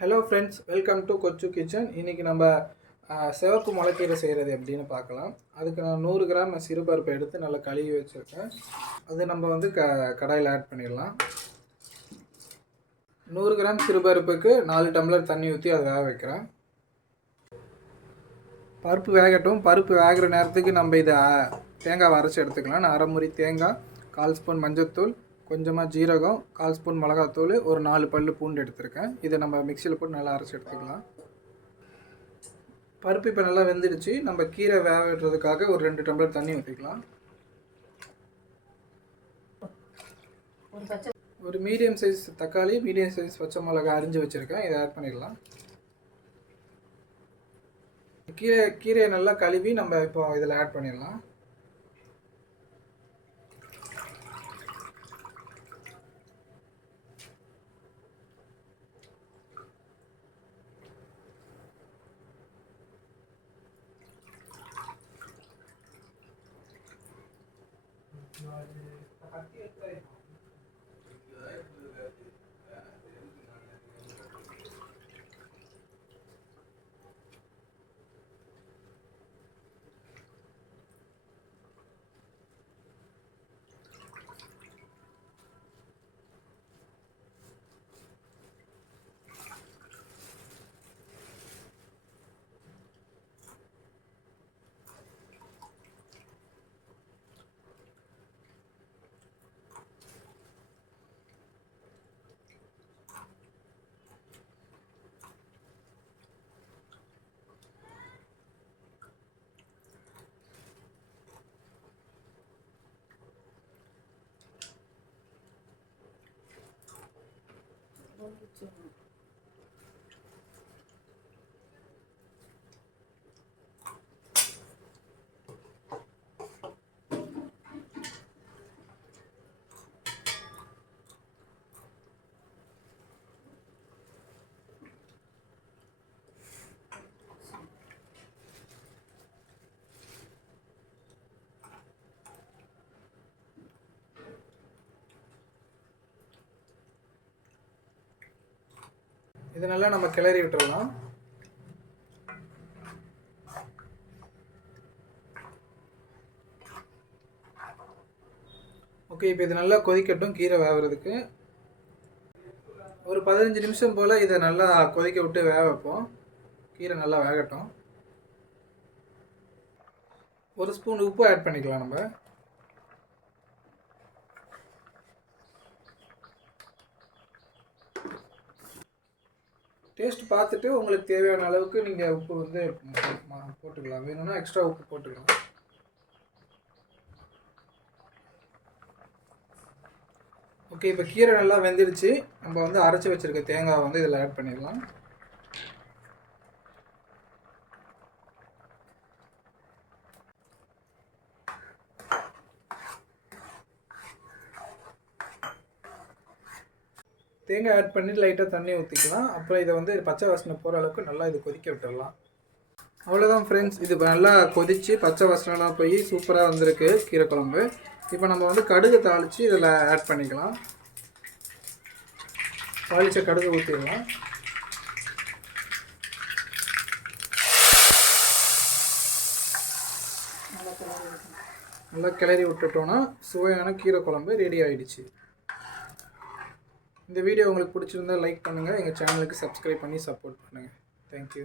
Hello friends, welcome to Kochu kitchen. இன்றைக்கி நம்ம சிவப்பு முளைக்கீரை செய்கிறது எப்படின்னு பார்க்கலாம். அதுக்கு நான் 100 கிராம் சிறுபருப்பு எடுத்து நல்லா கழுவி வச்சுருக்கேன். அது நம்ம வந்து கடாயில் ஆட் பண்ணிடலாம். 100 கிராம் சிறுபருப்புக்கு 4 டம்ளர் தண்ணி ஊற்றி அதை வேக வைக்கிறேன். பருப்பு வேகட்டும். பருப்பு வேகிற நேரத்துக்கு நம்ம இதை தேங்காய் அரைச்சி எடுத்துக்கலாம். நான் அரை முறி தேங்காய், 1/4 ஸ்பூன் மஞ்சள்தூள், கொஞ்சமாக ஜீரகம், 1/4 ஸ்பூன் மிளகாத்தூள், ஒரு 4 பல்லு பூண்டு எடுத்திருக்கேன். இதை நம்ம மிக்சியில் போட்டு நல்லா அரைச்சி எடுத்துக்கலாம். பருப்பு இப்போ நல்லா வெந்துடுச்சு. நம்ம கீரை வேக விடுறதுக்காக ஒரு 2 டம்ளர் தண்ணி ஊற்றிக்கலாம். ஒரு மீடியம் சைஸ் தக்காளி, மீடியம் சைஸ் பச்சை மிளகாய் அரிஞ்சு வச்சுருக்கேன். இதை ஆட் பண்ணிடலாம். கீரையை நல்லா கழுவி நம்ம இப்போ இதில் ஆட் பண்ணிடலாம். இது நல்லா நம்ம கிளறி விட்டுறலாம். ஓகே, இப்போ இது நல்லா கொதிக்கட்டும். கீரை வேகிறதுக்கு ஒரு 15 நிமிஷம் போல் இதை நல்லா கொதிக்க விட்டு வேக வைப்போம். கீரை நல்லா வேகட்டும். 1 ஸ்பூன் உப்பு ஆட் பண்ணிக்கலாம். நம்ம டேஸ்ட் பார்த்துட்டு உங்களுக்கு தேவையான அளவுக்கு நீங்கள் உப்பு வந்து போட்டுக்கலாம். வேணும்னா எக்ஸ்ட்ரா உப்பு போட்டுக்கலாம். ஓகே, இப்போ கீரை நல்லா வெந்துடுச்சு. நம்ம வந்து அரைச்சி வச்சுருக்க தேங்காய் வந்து இதில் ஆட் பண்ணிடலாம். தேங்காய் ஆட் பண்ணி லைட்டாக தண்ணி ஊற்றிக்கலாம். அப்புறம் இதை வந்து பச்சை வாசனை போகிற அளவுக்கு நல்லா இது கொதிக்க விட்டுடலாம். அவ்வளோதான் ஃப்ரெண்ட்ஸ், இது நல்லா கொதித்து பச்சை வாசனைலாம் போய் சூப்பராக வந்திருக்கு கீரை குழம்பு. இப்போ நம்ம வந்து கடுகு தாளித்து இதில் ஆட் பண்ணிக்கலாம். தாளித்த கடுகு ஊற்றிடலாம். நல்லா கிளறி விட்டுட்டோன்னா சுவையான கீரை குழம்பு ரெடி ஆகிடுச்சு. இந்த வீடியோ உங்களுக்கு பிடிச்சிருந்தால் லைக் பண்ணுங்கள். எங்கள் சேனலுக்கு சப்ஸ்கிரைப் பண்ணி சப்போர்ட் பண்ணுங்கள். தேங்க்யூ.